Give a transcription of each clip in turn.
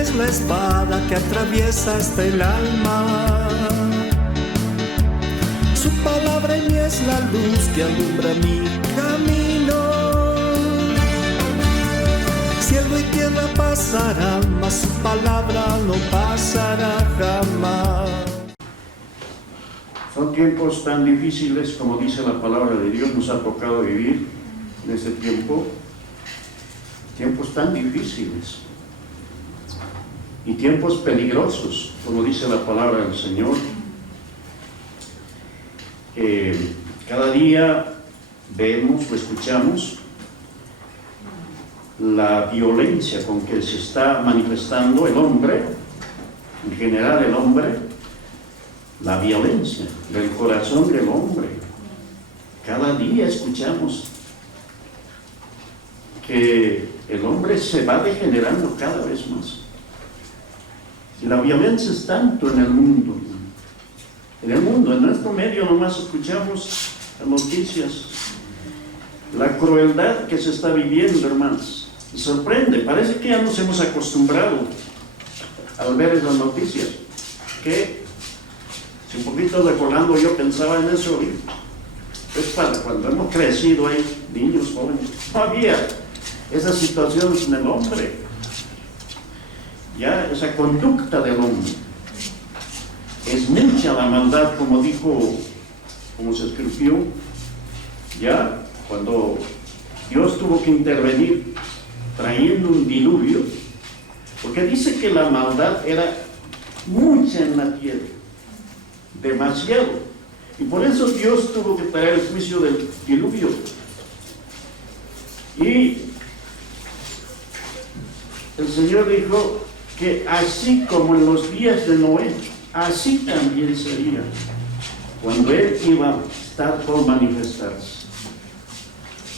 es la espada que atraviesa hasta el alma. Su palabra en mí es la luz que alumbra mi camino. Cielo y tierra pasarán, mas su palabra no pasará jamás. Son tiempos tan difíciles, como dice la palabra de Dios, nos ha tocado vivir en este tiempo. Tiempos tan difíciles y tiempos peligrosos, como dice la palabra del Señor. Cada día vemos o escuchamos la violencia con que se está manifestando el hombre, en general el hombre, la violencia del corazón del hombre. Cada día escuchamos que el hombre se va degenerando cada vez más. Y la violencia es tanto en el mundo. En nuestro medio nomás escuchamos las noticias, la crueldad que se está viviendo, hermanos. Y sorprende, parece que ya nos hemos acostumbrado al ver esas noticias. Que, si un poquito recordando, yo pensaba en eso, es para cuando hemos crecido, hay niños jóvenes, no había esas situaciones en el hombre, ya esa conducta del hombre. Es mucha la maldad, como dijo, como se escribió, ya cuando Dios tuvo que intervenir trayendo un diluvio, porque dice que la maldad era mucha en la tierra, demasiado, y por eso Dios tuvo que traer el juicio del diluvio. Y el Señor dijo que así como en los días de Noé, así también sería cuando Él iba a estar por manifestarse.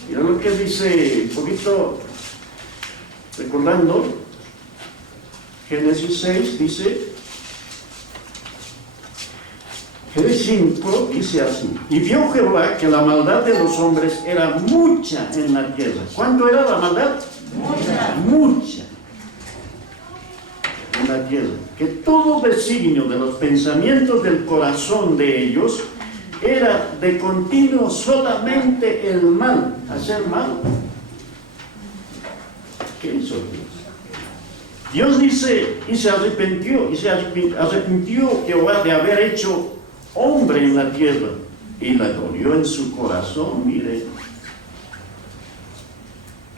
Mira lo que dice, un poquito recordando, Génesis 6 dice, Génesis 5 dice así: y vio Jehová que la maldad de los hombres era mucha en la tierra. ¿Cuánto era la maldad? Mucha en la tierra, que todo designio de los pensamientos del corazón de ellos era de continuo solamente el mal, hacer mal. ¿Qué hizo Dios? Dios dice, y se arrepintió Jehová de haber hecho hombre en la tierra, y le dolió en su corazón, mire,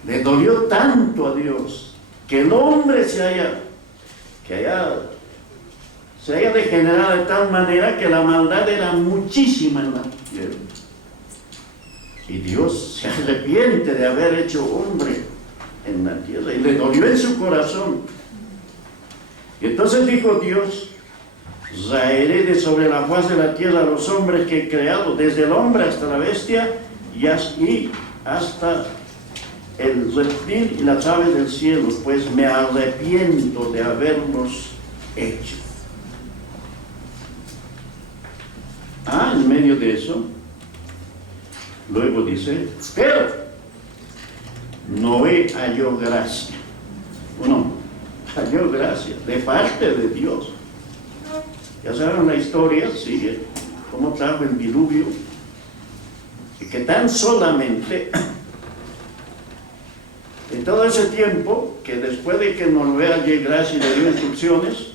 le dolió tanto a Dios que el hombre se haya degenerado de tal manera que la maldad era muchísima en la tierra. Y Dios se arrepiente de haber hecho hombre en la tierra, y le dolió en su corazón. Y entonces dijo Dios: raeré de sobre la faz de la tierra a los hombres que he creado, desde el hombre hasta la bestia y hasta el reptil y las aves del cielo, pues me arrepiento de haberlos hecho. En medio de eso, luego dice, pero Noé halló gracia. Bueno, halló gracia de parte de Dios. Ya saben la historia, sigue, cómo trajo el diluvio, y que tan solamente en todo ese tiempo, que después de que Noé halló gracia y le dio instrucciones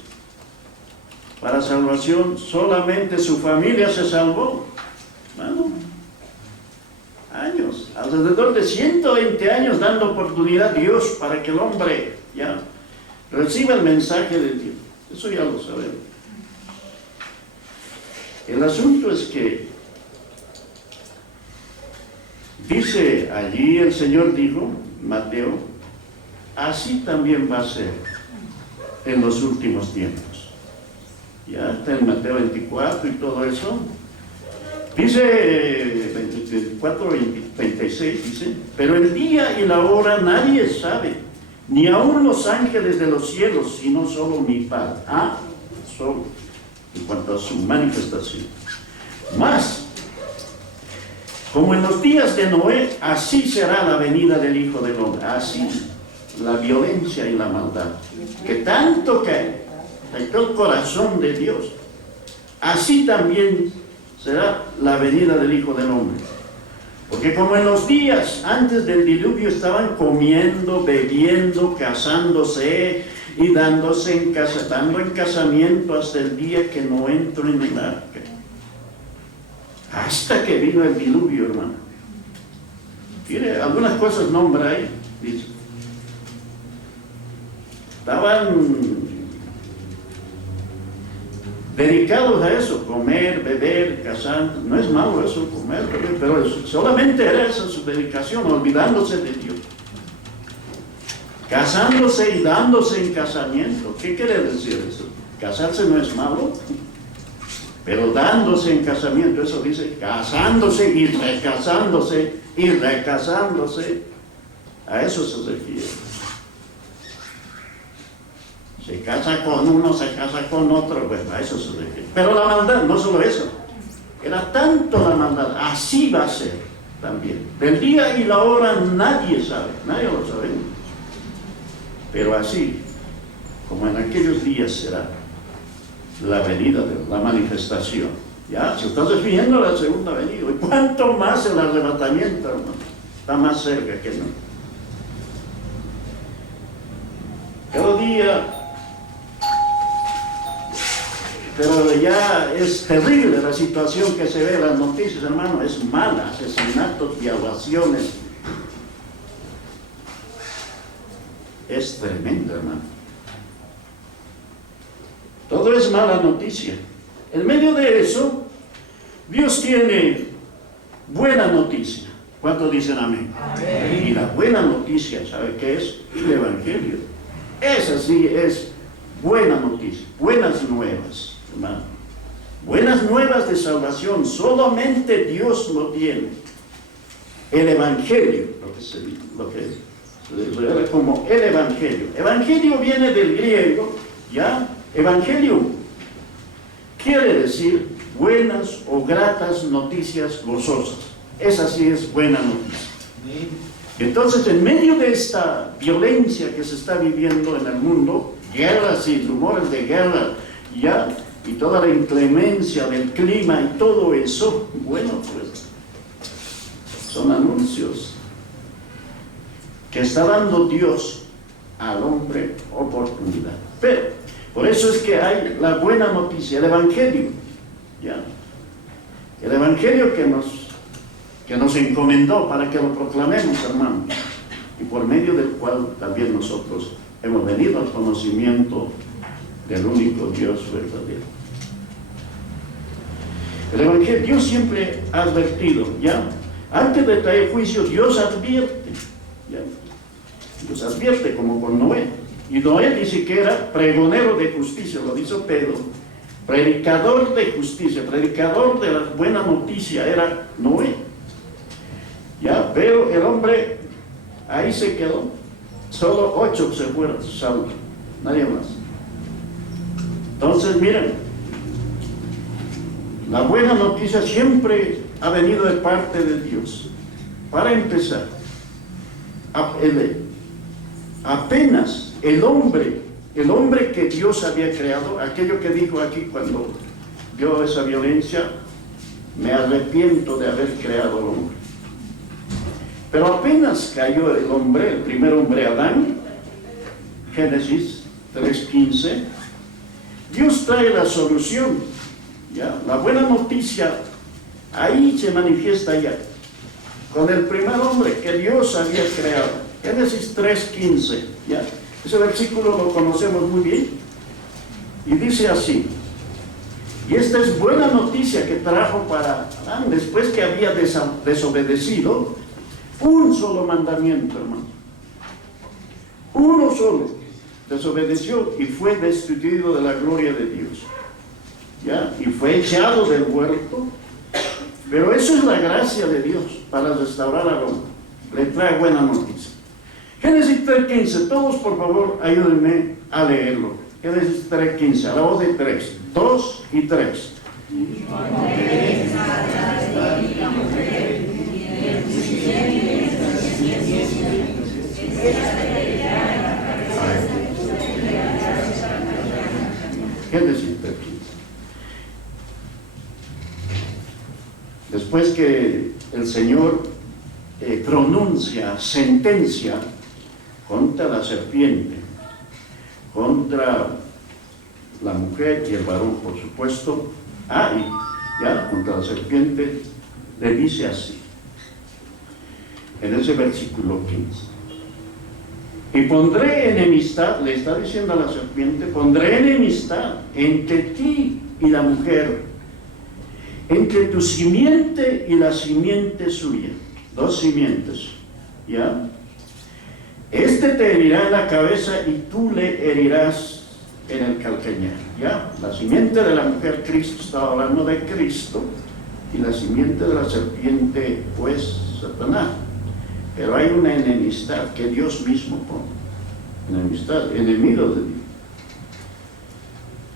para salvación, solamente su familia se salvó. Bueno, años, alrededor de 120 años dando oportunidad a Dios para que el hombre ya reciba el mensaje de Dios. Eso ya lo sabemos. El asunto es que dice allí, el Señor dijo, Mateo, así también va a ser en los últimos tiempos. Ya está en Mateo 24 y todo eso. Dice 24, 26, dice, pero el día y la hora nadie sabe, ni aun los ángeles de los cielos, sino solo mi Padre. Solo en cuanto a su manifestación. Mas, como en los días de Noé, así será la venida del Hijo del Hombre. Así, la violencia y la maldad, que tanto que afectó el corazón de Dios, así también será la venida del Hijo del Hombre. Porque como en los días antes del diluvio estaban comiendo, bebiendo, casándose y dando en casamiento hasta el día que no entró en el arca. Hasta que vino el diluvio, hermano. Mire, algunas cosas nombra ahí, dice. Estaban dedicados a eso, comer, beber, casar. No es malo eso, comer, beber, pero solamente era esa su dedicación, olvidándose de Dios. Casándose y dándose en casamiento. ¿Qué quiere decir eso? Casarse no es malo, pero dándose en casamiento, eso dice, casándose y recasándose y recasándose. A eso se refiere. Se casa con uno, se casa con otro, bueno, a eso se refiere. Pero la maldad, no solo eso, era tanto la maldad, así va a ser también. Del día y la hora nadie sabe, nadie lo sabe. Pero así, como en aquellos días será la venida, de la manifestación. Ya, se está refiriendo a la segunda venida. Y cuánto más el arrebatamiento, hermano, está más cerca que no. Cada día. Pero ya es terrible la situación que se ve en las noticias, hermano, es mala, asesinatos, violaciones. Es tremendo, hermano. Todo es mala noticia. En medio de eso, Dios tiene buena noticia. ¿Cuántos dicen amén? Amén. Y la buena noticia, ¿sabe qué es? El Evangelio. Esa sí es buena noticia, buenas nuevas. Hermano, buenas nuevas de salvación, solamente Dios lo tiene. El Evangelio, lo que se revela como el Evangelio. Evangelio viene del griego, ¿ya? Evangelium quiere decir buenas o gratas noticias gozosas. Esa sí es buena noticia. Entonces, en medio de esta violencia que se está viviendo en el mundo, guerras y rumores de guerra, ¿ya? Y toda la inclemencia del clima y todo eso, bueno, pues son anuncios que está dando Dios al hombre oportunidad. Pero por eso es que hay la buena noticia, el Evangelio, ¿ya? El Evangelio que nos encomendó para que lo proclamemos, hermanos, y por medio del cual también nosotros hemos venido al conocimiento del único Dios verdadero. El Evangelio, Dios siempre ha advertido, ¿ya? Antes de traer juicio, Dios advierte, ¿ya? Dios advierte como con Noé. Y Noé dice que era pregonero de justicia, lo dice Pedro, predicador de justicia, predicador de la buena noticia, era Noé. Ya, pero el hombre ahí se quedó, solo 8 se fueron salvos, nadie más. Entonces, miren, la buena noticia siempre ha venido de parte de Dios. Para empezar, apenas el hombre que Dios había creado, aquello que dijo aquí cuando vio esa violencia, me arrepiento de haber creado al hombre. Pero apenas cayó el hombre, el primer hombre Adán, Génesis 3:15, Dios trae la solución. ¿Ya? La buena noticia ahí se manifiesta ya, con el primer hombre que Dios había creado. Génesis 3:15, ¿ya? Ese versículo lo conocemos muy bien, y dice así, y esta es buena noticia que trajo para Adán, después que había desobedecido un solo mandamiento, hermano. Uno solo desobedeció y fue destituido de la gloria de Dios. ¿Ya? Y fue echado del huerto. Pero eso es la gracia de Dios para restaurar al hombre. Le trae buena noticia. Génesis 3:15, todos por favor ayúdenme a leerlo. Génesis 3:15, a la voz de 3, 2 y 3. Génesis 3:15. Después que el Señor pronuncia sentencia contra la serpiente, contra la mujer y el varón, por supuesto, y ya contra la serpiente, le dice así, en ese versículo 15: y pondré enemistad, le está diciendo a la serpiente, pondré enemistad entre ti y la mujer, entre tu simiente y la simiente suya. Dos simientes, ¿ya? Este te herirá en la cabeza y tú le herirás en el calcañar, ¿ya? La simiente de la mujer, Cristo, estaba hablando de Cristo, y la simiente de la serpiente, pues, Satanás. Pero hay una enemistad que Dios mismo pone, enemistad, enemigo de Dios.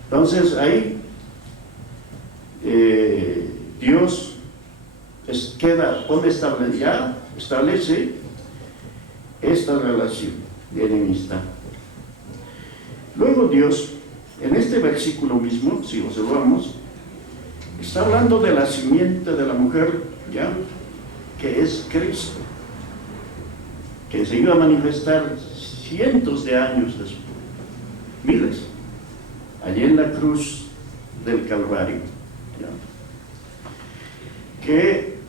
Entonces ahí Dios establece esta relación de enemistad. Luego Dios, en este versículo mismo, si observamos, está hablando de la simiente de la mujer, ¿ya? Que es Cristo, que se iba a manifestar cientos de años después, miles, allí en la cruz del Calvario, ¿ya? Que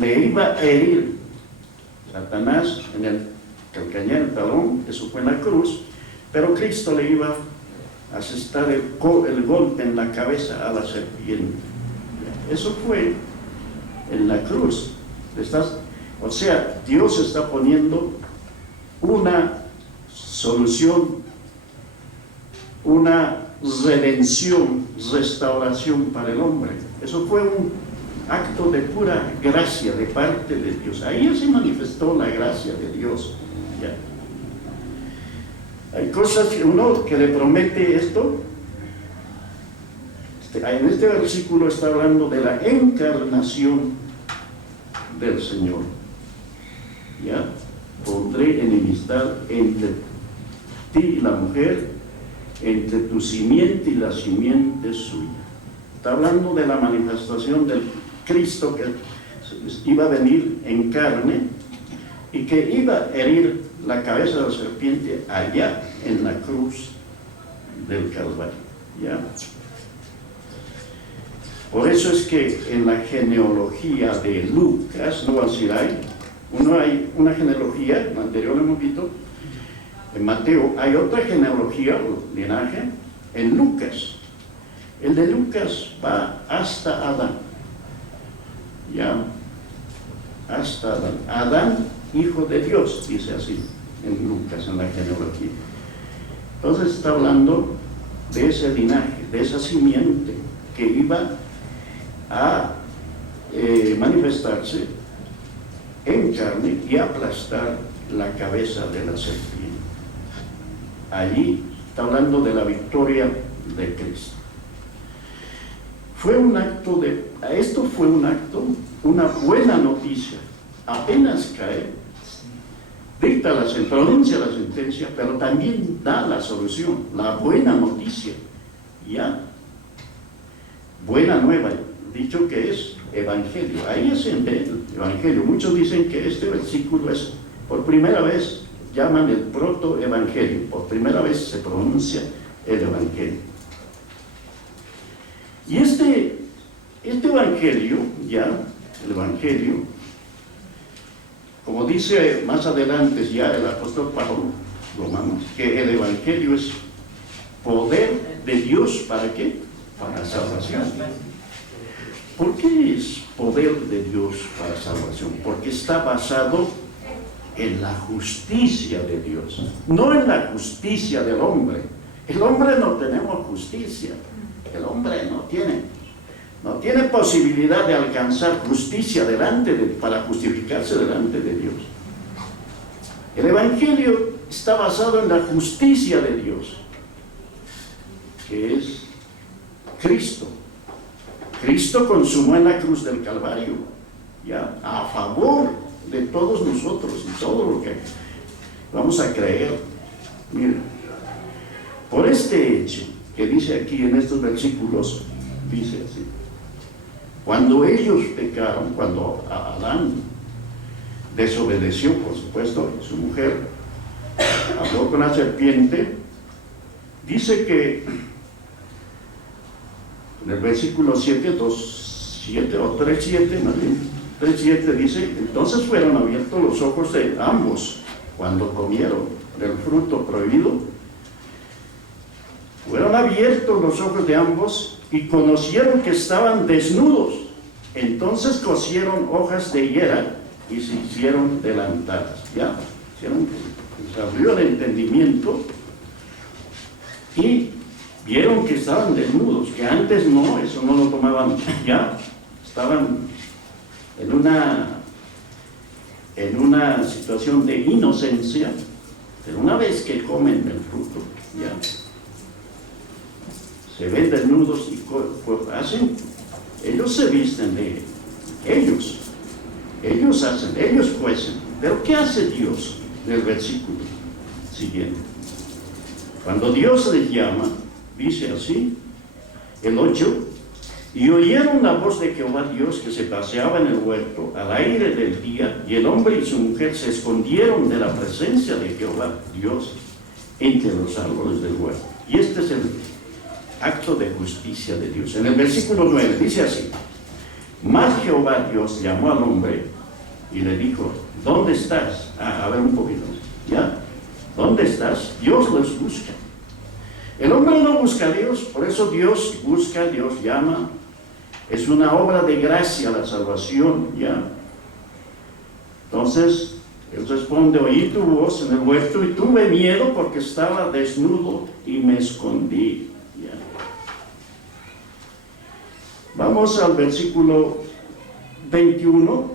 le iba a herir Satanás en el calcañar, el talón, eso fue en la cruz, pero Cristo le iba a asestar el golpe en la cabeza a la serpiente. Eso fue en la cruz. O sea, Dios está poniendo una solución, una redención, restauración para el hombre. Eso fue un acto de pura gracia de parte de Dios. Ahí se manifestó la gracia de Dios. ¿Ya? Hay cosas que uno que le promete esto. En este versículo está hablando de la encarnación del Señor. ¿Ya? Pondré enemistad entre ti y la mujer, entre tu simiente y la simiente suya. Está hablando de la manifestación del Cristo que iba a venir en carne y que iba a herir la cabeza de la serpiente allá en la cruz del Calvario. ¿Ya? Por eso es que en la genealogía de Lucas, no va a decir hay una genealogía, la anterior lo hemos visto, en Mateo hay otra genealogía o linaje en Lucas. El de Lucas va hasta Adán, ya, hasta Adán. Adán, hijo de Dios, dice así en Lucas, en la genealogía. Entonces está hablando de ese linaje, de esa simiente que iba a manifestarse en carne y aplastar la cabeza de la serpiente. Allí está hablando de la victoria de Cristo. Esto fue un acto, una buena noticia. Apenas cae, pronuncia la sentencia, pero también da la solución, la buena noticia. Ya, buena nueva, dicho que es evangelio. Ahí es el evangelio. Muchos dicen que este versículo es, por primera vez, llaman el protoevangelio. Por primera vez se pronuncia el evangelio. Y este evangelio, el evangelio, como dice más adelante ya el apóstol Pablo, Romanos, que el evangelio es poder de Dios, ¿para qué? Para salvación. ¿Por qué es poder de Dios para salvación? Porque está basado en la justicia de Dios, no en la justicia del hombre. El hombre no tenemos justicia. El hombre no tiene posibilidad de alcanzar justicia para justificarse delante de Dios. El evangelio está basado en la justicia de Dios, que es Cristo. Cristo consumó en la cruz del Calvario, ya, a favor de todos nosotros y todo lo que vamos a creer. Miren, por este hecho, que dice aquí en estos versículos, dice así: cuando ellos pecaron, cuando Adán desobedeció, por supuesto, su mujer habló con la serpiente, dice que en el versículo 7, 2:7 o 3:7, más bien, 3:7 dice: entonces fueron abiertos los ojos de ambos cuando comieron del fruto prohibido. Fueron abiertos los ojos de ambos y conocieron que estaban desnudos. Entonces cosieron hojas de higuera y se hicieron delantales. Ya, se abrió el entendimiento y vieron que estaban desnudos, que antes no, eso no lo tomaban, ya estaban en una situación de inocencia, pero una vez que comen del fruto, ya se ven desnudos y hacen, ellos se visten de ellos hacen, ellos cuecen. Pero ¿qué hace Dios? En el versículo siguiente, cuando Dios les llama, dice así, el 8: y oyeron la voz de Jehová Dios que se paseaba en el huerto al aire del día, y el hombre y su mujer se escondieron de la presencia de Jehová Dios entre los árboles del huerto. Y este es el acto de justicia de Dios. En el versículo 9 dice así: mas Jehová Dios llamó al hombre y le dijo: ¿dónde estás? A ver un poquito, ¿ya? ¿Dónde estás? Dios los busca. El hombre no busca a Dios, por eso Dios busca, Dios llama. Es una obra de gracia la salvación, ¿ya? Entonces, Él responde: oí tu voz en el huerto y tuve miedo porque estaba desnudo y me escondí, ¿ya? Vamos al versículo 21,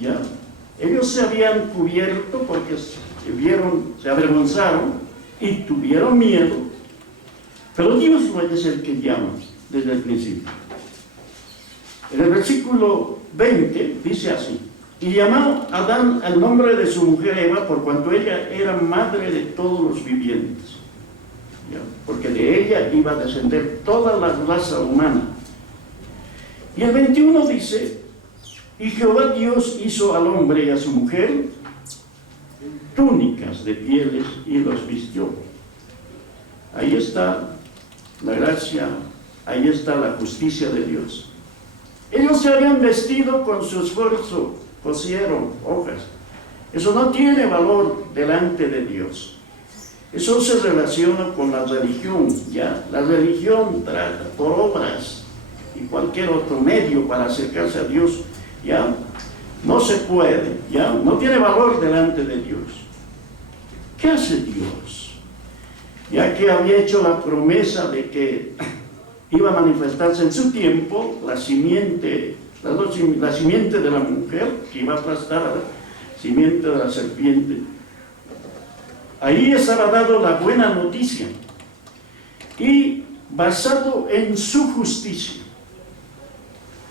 ¿ya? Ellos se habían cubierto porque se avergonzaron y tuvieron miedo, pero Dios es el que llama desde el principio. En el versículo 20 dice así: y llamó Adán al nombre de su mujer Eva, por cuanto ella era madre de todos los vivientes, ¿ya? Porque de ella iba a descender toda la raza humana. Y el 21 dice: y Jehová Dios hizo al hombre y a su mujer túnicas de pieles y los vistió. Ahí está la gracia, ahí está la justicia de Dios. Ellos se habían vestido con su esfuerzo, cosieron hojas. Eso no tiene valor delante de Dios. Eso se relaciona con la religión, ¿ya? La religión trata por obras y cualquier otro medio para acercarse a Dios, ya no se puede, ya no tiene valor delante de Dios. ¿Qué hace Dios? Ya que había hecho la promesa de que iba a manifestarse en su tiempo la simiente de la mujer, que iba a aplastar a la simiente de la serpiente. Ahí estaba dado la buena noticia, y basado en su justicia,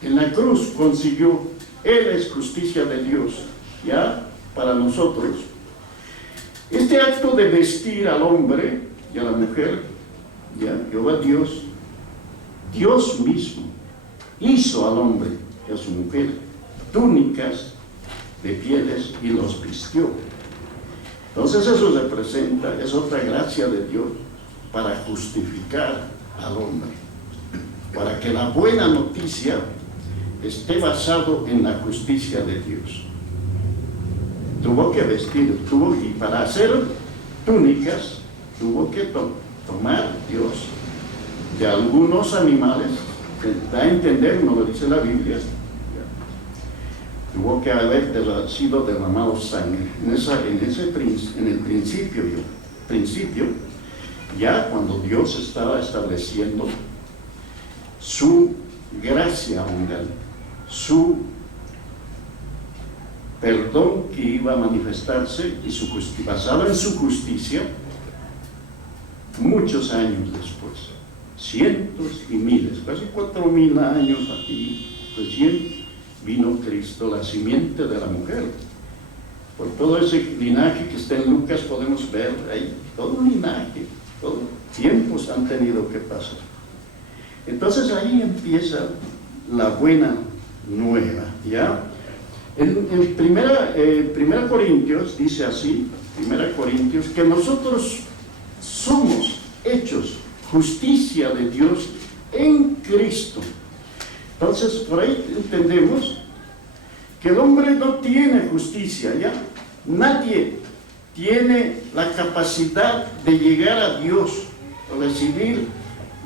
en la cruz consiguió. Él es justicia de Dios, ya, para nosotros. Este acto de vestir al hombre y a la mujer, ya, Jehová Dios, Dios mismo, hizo al hombre y a su mujer túnicas de pieles y los vistió. Entonces eso representa, es otra gracia de Dios para justificar al hombre, para que la buena noticia esté basado en la justicia de Dios. Tuvo que vestir, y para hacer túnicas tuvo que tomar Dios de algunos animales, que da a entender, no lo dice la Biblia, tuvo que haber sido derramado sangre. En el principio, ya cuando Dios estaba estableciendo su gracia mundial, su perdón que iba a manifestarse y su justicia, basado en su justicia, muchos años después, cientos y miles, casi 4,000 años aquí, recién vino Cristo, la simiente de la mujer. Por todo ese linaje que está en Lucas podemos ver ahí, todo un linaje, todo tiempos han tenido que pasar. Entonces ahí empieza la buena nueva, ¿ya? En primera Corintios dice así, Primera Corintios, que nosotros somos hechos justicia de Dios en Cristo. Entonces, por ahí entendemos que el hombre no tiene justicia, ¿ya? Nadie tiene la capacidad de llegar a Dios o recibir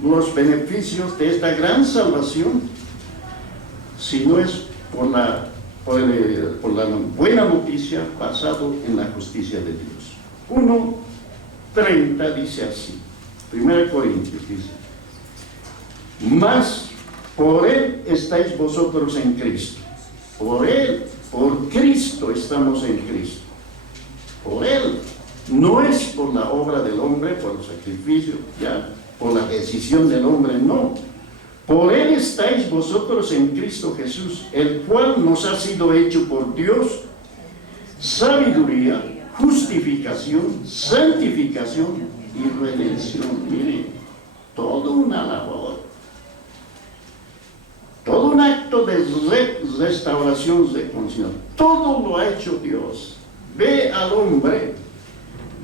los beneficios de esta gran salvación si no es por la buena noticia basado en la justicia de Dios. 1:30 dice así, 1 Corintios dice: mas por Él estáis vosotros en Cristo. Por Él, por Cristo estamos en Cristo. Por Él. No es por la obra del hombre, por el sacrificio, ya, por la decisión del hombre, no. Por Él estáis vosotros en Cristo Jesús, el cual nos ha sido hecho por Dios sabiduría, justificación, santificación y redención. Miren, toda una labor, todo un acto de restauración, reconciliación. Todo lo ha hecho Dios. Ve al hombre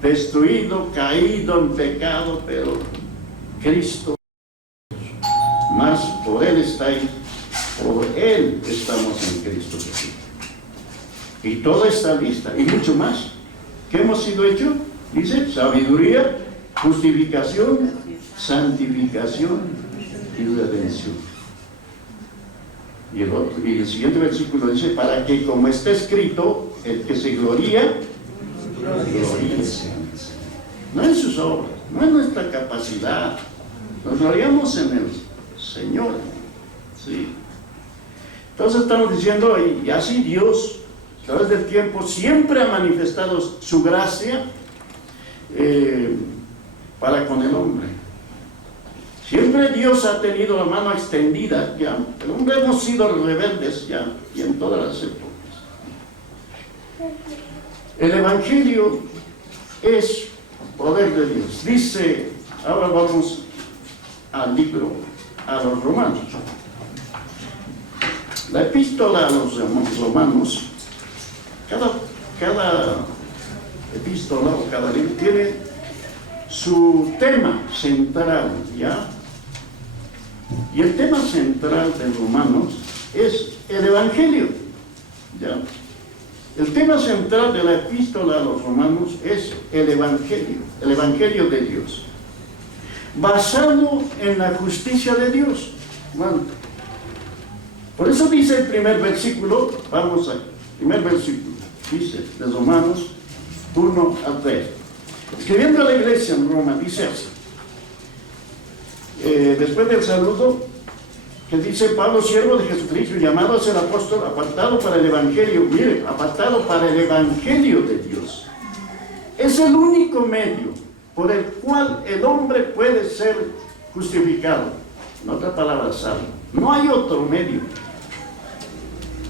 destruido, caído en pecado, pero Cristo, más por Él estáis, por Él estamos en Cristo Jesús. Y todo está lista, y mucho más. ¿Qué hemos sido hechos? Dice, sabiduría, justificación, santificación y redención. Y el siguiente versículo dice, para que como está escrito, el que se gloría, gloríese. No en sus obras, no en nuestra capacidad. Nos gloriamos en el Señor. ¿Sí? Entonces estamos diciendo, y así Dios, a través del tiempo, siempre ha manifestado su gracia para con el hombre. Siempre Dios ha tenido la mano extendida, ya. El hombre hemos sido rebeldes, ya, y en todas las épocas. El Evangelio es poder de Dios. Dice, ahora vamos al libro a los Romanos. La epístola a los Romanos, cada epístola o cada libro tiene su tema central, ¿ya? Y el tema central de Romanos es el Evangelio, ¿ya? El tema central de la epístola a los Romanos es el Evangelio de Dios, basado en la justicia de Dios. Bueno, por eso dice el primer versículo, vamos al primer versículo, dice de Romanos 1-3. Escribiendo a la iglesia en Roma, dice así, después del saludo, que dice: Pablo, siervo de Jesucristo, llamado a ser apóstol, apartado para el Evangelio. Mire, apartado para el Evangelio de Dios. Es el único medio por el cual el hombre puede ser justificado. En otras palabras, salvo. No hay otro medio.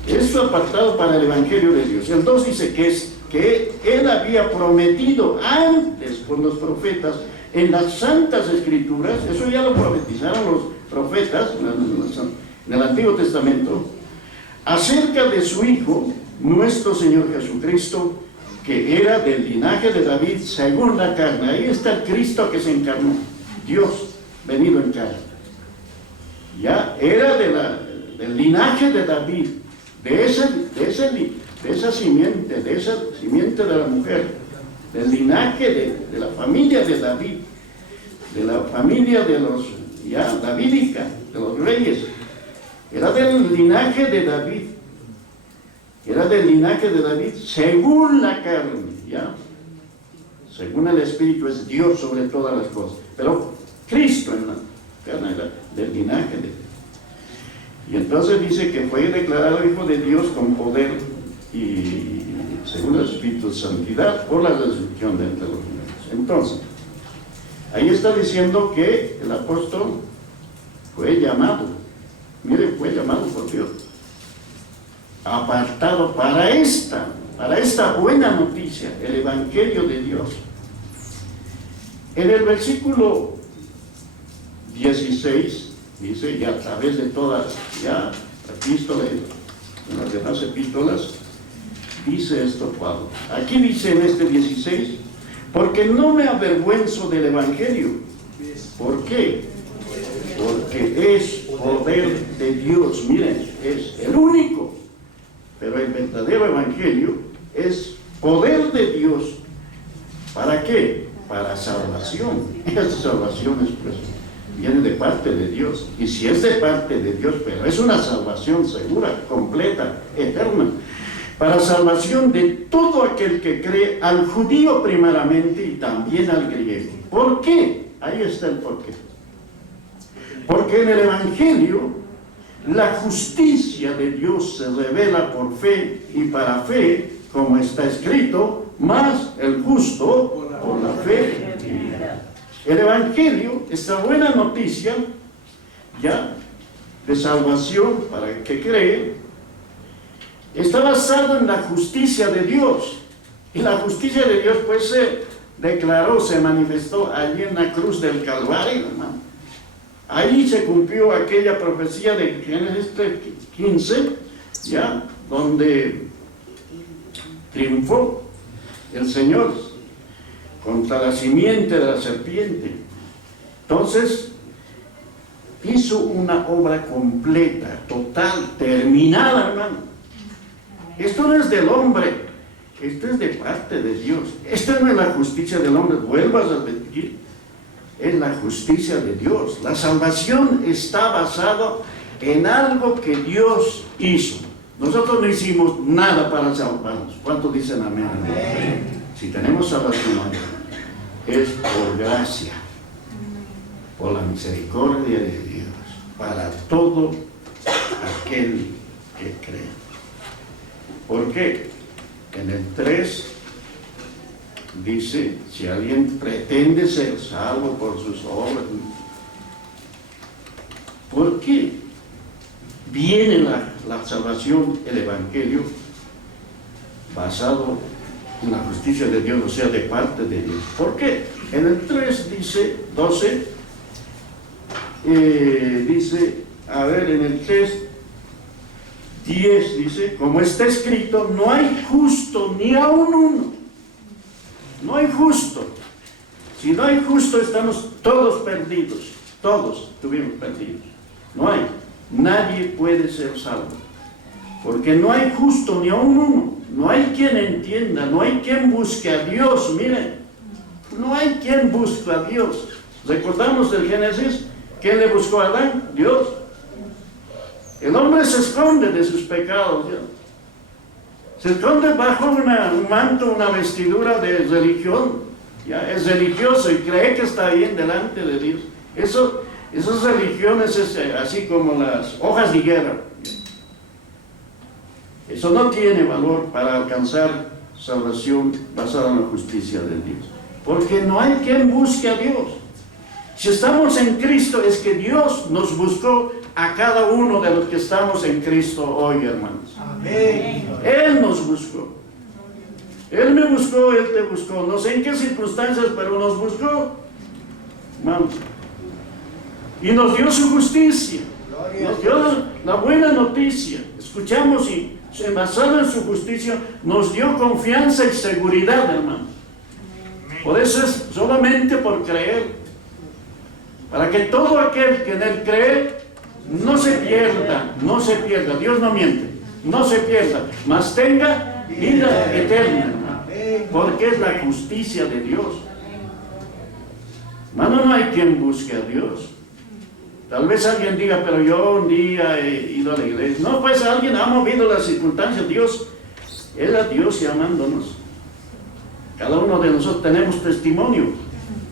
Eso apartado para el Evangelio de Dios. El 2 dice que Él había prometido antes por los profetas en las Santas Escrituras. Eso ya lo profetizaron los profetas en el Antiguo Testamento, acerca de su Hijo, nuestro Señor Jesucristo, que era del linaje de David según la carne. Ahí está el Cristo que se encarnó, Dios venido en carne. Ya era del linaje de David, de esa simiente de la mujer, del linaje de la familia de David, de la familia de los davídica, de los reyes. Era del linaje de David. Era del linaje de David según la carne, ¿ya? Según el Espíritu es Dios sobre todas las cosas. Pero Cristo en la carne era del linaje de Dios. Y entonces dice que fue declarado Hijo de Dios con poder y según el Espíritu de Santidad por la resurrección de entre los muertos. Entonces, ahí está diciendo que el apóstol fue llamado. Mire, fue llamado por Dios, apartado para esta buena noticia, el Evangelio de Dios. En el versículo 16, dice, y a través de todas ya epístolas, en las demás epístolas, dice esto Pablo. Aquí dice en este 16, porque no me avergüenzo del Evangelio. ¿Por qué? Porque es poder de Dios. Miren, es el único, pero el verdadero Evangelio es poder de Dios. ¿Para qué? Para salvación. Esa salvación es, pues, viene de parte de Dios. Y si es de parte de Dios, pero es una salvación segura, completa, eterna. Para salvación de todo aquel que cree, al judío primeramente y también al griego. ¿Por qué? Ahí está el porqué. Porque en el Evangelio la justicia de Dios se revela por fe y para fe, como está escrito, más el justo por la fe. El Evangelio, esta buena noticia, ya, de salvación para el que cree, está basado en la justicia de Dios. Y la justicia de Dios, pues, se declaró, se manifestó allí en la cruz del Calvario, hermano. Ahí se cumplió aquella profecía de Génesis 15, ya, donde triunfó el Señor contra la simiente de la serpiente. Entonces, hizo una obra completa, total, terminada, hermano. Esto no es del hombre, esto es de parte de Dios. Esta no es la justicia del hombre, vuelvas a repetir, es la justicia de Dios. La salvación está basada en algo que Dios hizo. Nosotros no hicimos nada para salvarnos. ¿Cuántos dicen amén? Amén. Si tenemos salvación, es por gracia, por la misericordia de Dios, para todo aquel que cree. ¿Por qué? En el 3 dice, si alguien pretende ser salvo por sus obras, ¿por qué viene la salvación, el Evangelio, basado en la justicia de Dios, o sea, de parte de Dios? ¿Por qué? En el 3 dice, 12, dice, a ver, en el 3, 10 dice, como está escrito, no hay justo ni aun uno. No hay justo. Si no hay justo, estamos todos perdidos. Todos estuvimos perdidos. No hay. Nadie puede ser salvo. Porque no hay justo ni aun uno. No hay quien entienda. No hay quien busque a Dios. Miren. No hay quien busque a Dios. ¿Recordamos del Génesis? ¿Quién le buscó a Adán? Dios. El hombre se esconde de sus pecados. ¿Ya? Se esconde bajo un manto, una vestidura de religión. ¿Ya? Es religioso y cree que está bien delante de Dios. Esas religiones es así como las hojas de higuera. Eso no tiene valor para alcanzar salvación basada en la justicia de Dios. Porque no hay quien busque a Dios. Si estamos en Cristo, es que Dios nos buscó a cada uno de los que estamos en Cristo hoy, hermanos. Amén. Él nos buscó. Él me buscó, Él te buscó. No sé en qué circunstancias, pero nos buscó. Vamos. Y nos dio su justicia. Nos dio la buena noticia. Escuchamos y basado en su justicia, nos dio confianza y seguridad, hermano. Por eso es solamente por creer. Para que todo aquel que en Él cree no se pierda, no se pierda. Dios no miente, no se pierda, mas tenga vida eterna, porque es la justicia de Dios. Hermano, no hay quien busque a Dios. Tal vez alguien diga, pero yo un día he ido a la iglesia. No, pues alguien ha movido las circunstancias. Dios, era Dios llamándonos. Cada uno de nosotros tenemos testimonio.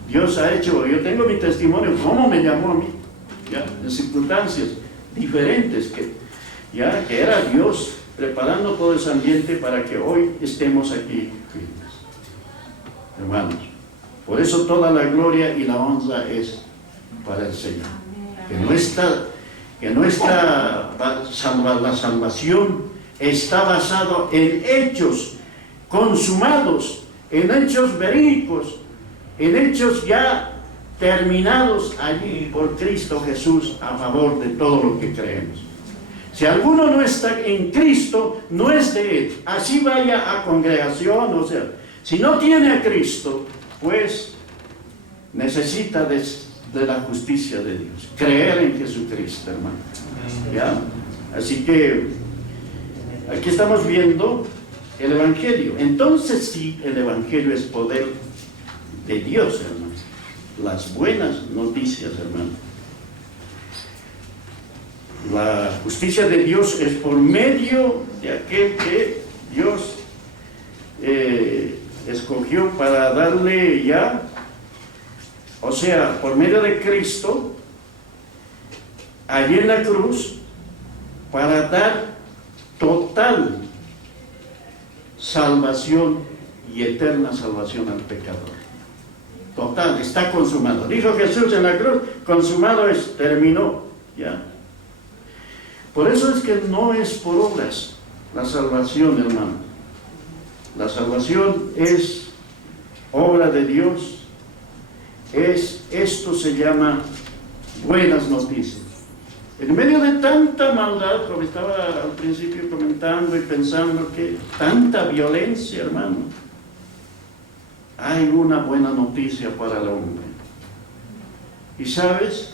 Dios ha hecho, yo tengo mi testimonio, cómo me llamó a mí, ¿ya? En circunstancias diferentes, que era Dios preparando todo ese ambiente para que hoy estemos aquí firmes. Hermanos, por eso toda la gloria y la honra es para el Señor. La salvación está basada en hechos consumados, en hechos verídicos, en hechos ya terminados allí por Cristo Jesús a favor de todo lo que creemos. Si alguno no está en Cristo, no es de Él. Así vaya a congregación, o sea, si no tiene a Cristo, pues necesita de la justicia de Dios. Creer en Jesucristo, hermano. ¿Ya? Así que aquí estamos viendo el Evangelio. Entonces sí, el Evangelio es poder de Dios, hermano. Las buenas noticias, hermano. La justicia de Dios es por medio de aquel que Dios escogió para darle ya, o sea, por medio de Cristo, allí en la cruz, para dar total salvación y eterna salvación al pecador. Total, está consumado. Dijo Jesús en la cruz, consumado es, terminó, ya. Por eso es que no es por obras la salvación, hermano. La salvación es obra de Dios. Esto se llama buenas noticias. En medio de tanta maldad, como estaba al principio comentando y pensando que tanta violencia, hermano, hay una buena noticia para el hombre. Y sabes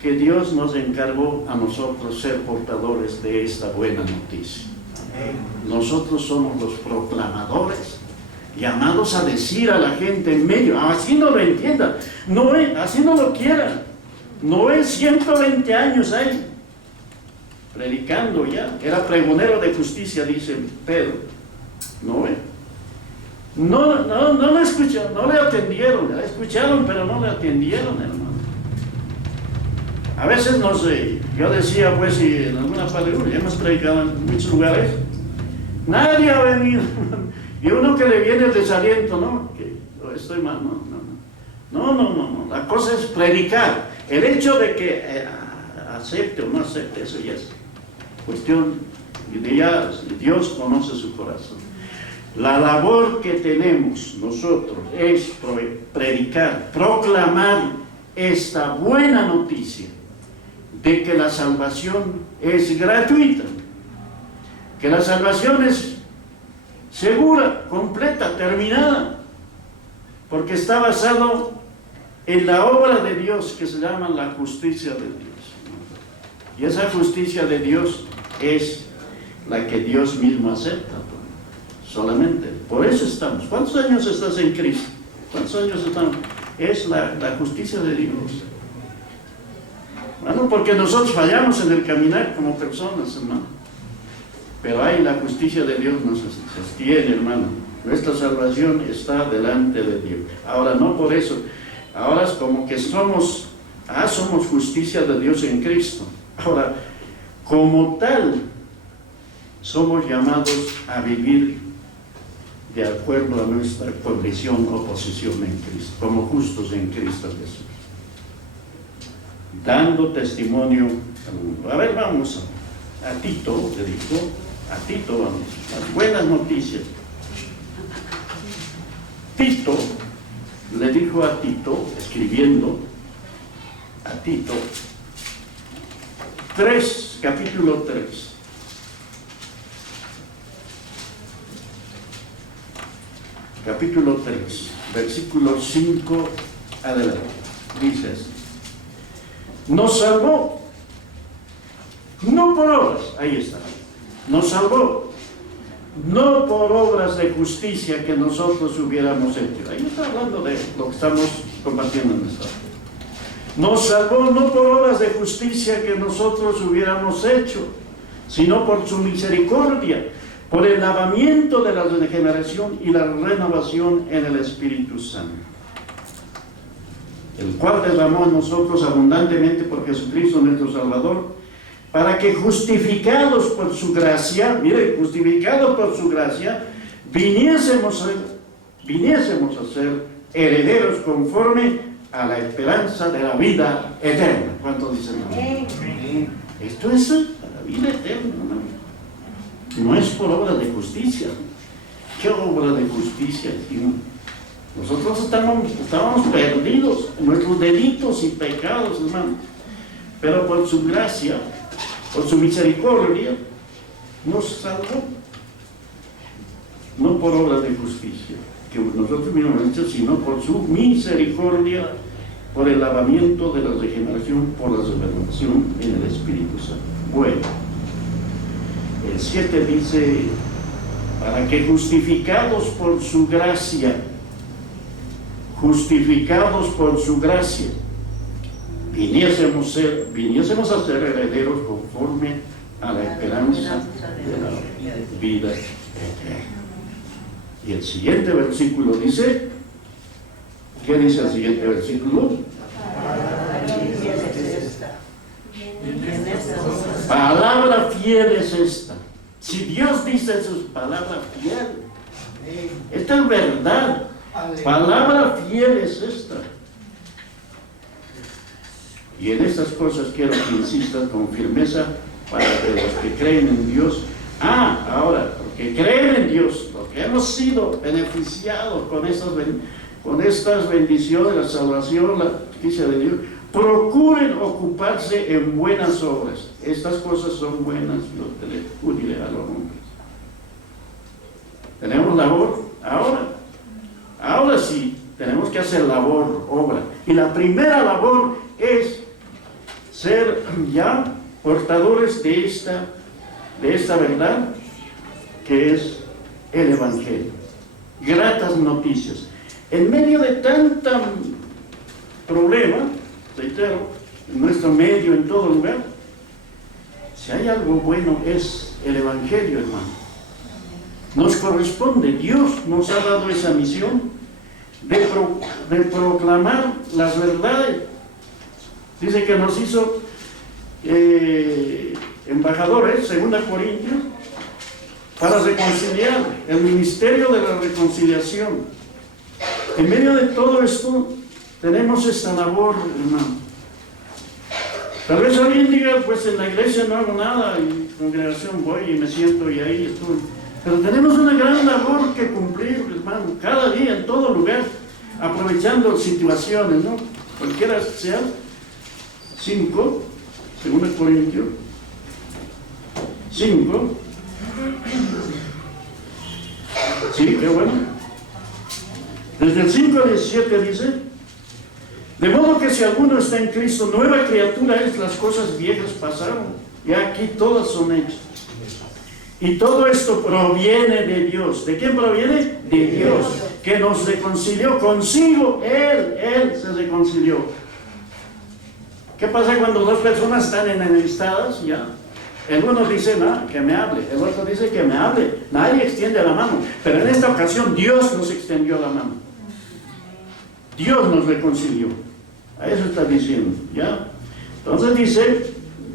que Dios nos encargó a nosotros ser portadores de esta buena noticia. Nosotros somos los proclamadores, llamados a decir a la gente en medio, así no lo entiendan, no es, así no lo quieran, no es 120 años ahí, predicando ya, era pregonero de justicia, dice Pedro, no es. No le escucharon, no le atendieron, la escucharon pero no le atendieron, hermano. A veces no sé, yo decía pues si en alguna parte, ya hemos predicado en muchos lugares, nadie ha venido, y uno que le viene el desaliento, ¿no? Que estoy mal, no, la cosa es predicar. El hecho de que acepte o no acepte, eso ya es cuestión de ya, Dios conoce su corazón. La labor que tenemos nosotros es predicar, proclamar esta buena noticia de que la salvación es gratuita, que la salvación es segura, completa, terminada, porque está basado en la obra de Dios que se llama la justicia de Dios. Y esa justicia de Dios es la que Dios mismo acepta. Solamente, por eso estamos. ¿Cuántos años estás en Cristo? ¿Cuántos años estamos? Es la justicia de Dios. Bueno, porque nosotros fallamos en el caminar como personas, hermano. Pero ahí la justicia de Dios nos sostiene, hermano. Nuestra salvación está delante de Dios. Ahora, no por eso. Ahora es como que somos justicia de Dios en Cristo. Ahora, como tal, somos llamados a vivir de acuerdo a nuestra condición o posición en Cristo, como justos en Cristo Jesús, dando testimonio al mundo. A ver, vamos a Tito, le dijo, a Tito vamos, las buenas noticias. Tito le dijo a Tito, escribiendo a Tito, capítulo 3. Capítulo 3, versículo 5 adelante. Dice así: nos salvó, no por obras, ahí está, nos salvó, no por obras de justicia que nosotros hubiéramos hecho. Ahí está hablando de lo que estamos compartiendo en esta hora. Nos salvó no por obras de justicia que nosotros hubiéramos hecho, sino por su misericordia, por el lavamiento de la regeneración y la renovación en el Espíritu Santo, el cual derramó a nosotros abundantemente por Jesucristo nuestro Salvador, para que justificados por su gracia, mire, justificados por su gracia, viniésemos a ser herederos conforme a la esperanza de la vida eterna. ¿Cuánto dicen? Esto es la vida eterna, ¿no? No es por obra de justicia. ¿Qué obra de justicia? Nosotros estábamos perdidos en nuestros delitos y pecados, hermano. Pero por su gracia, por su misericordia, nos salvó. No por obra de justicia que nosotros mismos hemos hecho, sino por su misericordia, por el lavamiento de la regeneración, por la revelación en el Espíritu Santo. Bueno, el 7 dice, para que justificados por su gracia, viniésemos a ser herederos conforme a la esperanza de la vida eterna. Y el siguiente versículo dice, ¿qué dice el siguiente versículo? Palabra fiel es esta. Si Dios dice su palabra fiel, esta es verdad. Palabra fiel es esta. Y en estas cosas quiero que insistas con firmeza para que los que creen en Dios, ahora, los que creen en Dios, los que hemos sido beneficiados con estas bendiciones, la salvación, la justicia de Dios, procuren ocuparse en buenas obras. Estas cosas son buenas, yo te le diré a los hombres. Tenemos labor ahora sí, tenemos que hacer labor, obra. Y la primera labor es ser ya portadores de esta verdad que es el Evangelio. Gratas noticias. En medio de tanta problema, reitero, en nuestro medio, en todo lugar, si hay algo bueno es el Evangelio, hermano. Nos corresponde, Dios nos ha dado esa misión de proclamar las verdades. Dice que nos hizo embajadores, 2 Corintios, para reconciliar, el ministerio de la reconciliación. En medio de todo esto, tenemos esta labor, hermano. Tal vez alguien diga, pues en la iglesia no hago nada, en congregación voy y me siento y ahí estoy. Pero tenemos una gran labor que cumplir, hermano, cada día, en todo lugar, aprovechando situaciones, ¿no? Cualquiera sea. 5, 2 Corintios 5. Sí, qué bueno. Desde el 5 al 17 dice, de modo que si alguno está en Cristo, nueva criatura es, las cosas viejas pasaron, y aquí todas son hechas. Y todo esto proviene de Dios. ¿De quién proviene? De Dios, que nos reconcilió consigo. Él se reconcilió. ¿Qué pasa cuando dos personas están enemistadas? Ya. El uno dice, que me hable. El otro dice que me hable. Nadie extiende la mano. Pero en esta ocasión Dios nos extendió la mano. Dios nos reconcilió. A eso está diciendo. ¿Ya? Entonces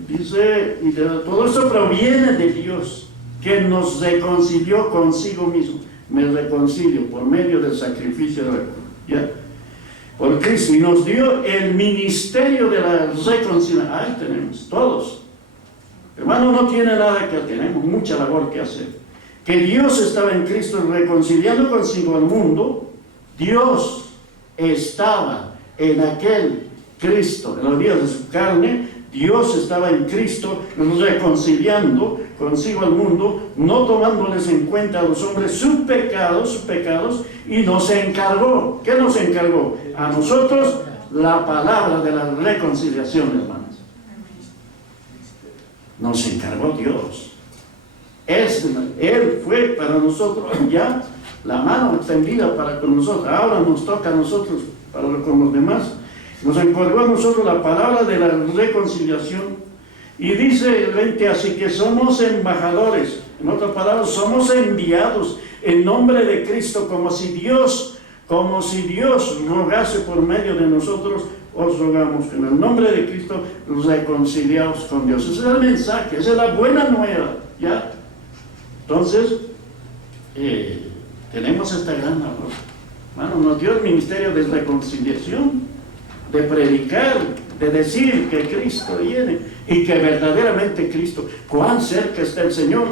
dice, y todo esto proviene de Dios, que nos reconcilió consigo mismo. Me reconcilio por medio del sacrificio de la cruz. ¿Ya? Por Cristo, y nos dio el ministerio de la reconciliación. Ahí tenemos, todos. Hermano, no tiene nada que hacer, tenemos mucha labor que hacer. Que Dios estaba en Cristo reconciliando consigo al mundo. Dios estaba en aquel Cristo, en los días de su carne. Dios estaba en Cristo reconciliando consigo al mundo, no tomándoles en cuenta a los hombres sus pecados, y nos encargó. ¿Qué nos encargó? A nosotros la palabra de la reconciliación, hermanos. Nos encargó Dios. Él fue para nosotros ya la mano extendida para con nosotros. Ahora nos toca a nosotros para con los demás. Nos encargó a nosotros la palabra de la reconciliación. Y dice el 20, así que somos embajadores. En otras palabras, somos enviados en nombre de Cristo, como si Dios rogase por medio de nosotros. Os rogamos en el nombre de Cristo, reconciliados con Dios. Ese es el mensaje, esa es la buena nueva, ¿ya? Entonces, tenemos esta gran labor. Hermano, nos dio el ministerio de reconciliación, de predicar, de decir que Cristo viene y que verdaderamente Cristo, cuán cerca está el Señor,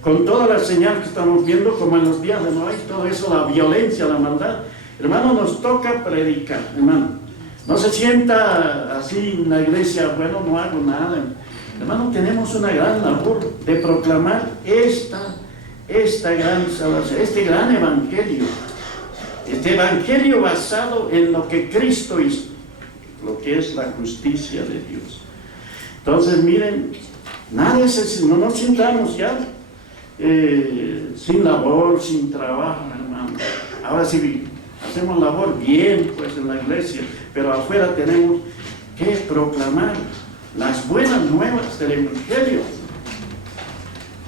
con todas las señales que estamos viendo, como en los días de Noé, todo eso, la violencia, la maldad, Hermano, nos toca predicar, hermano. No se sienta así en la iglesia, bueno, no hago nada. Hermano, tenemos una gran labor de proclamar esta gran salvación, este gran evangelio. Este evangelio basado en lo que Cristo hizo, lo que es la justicia de Dios. Entonces, miren, nada es así, no nos sintamos ya sin labor, sin trabajo, hermano. Ahora sí, hacemos labor bien, pues, en la iglesia, pero afuera tenemos que proclamar las buenas nuevas del evangelio.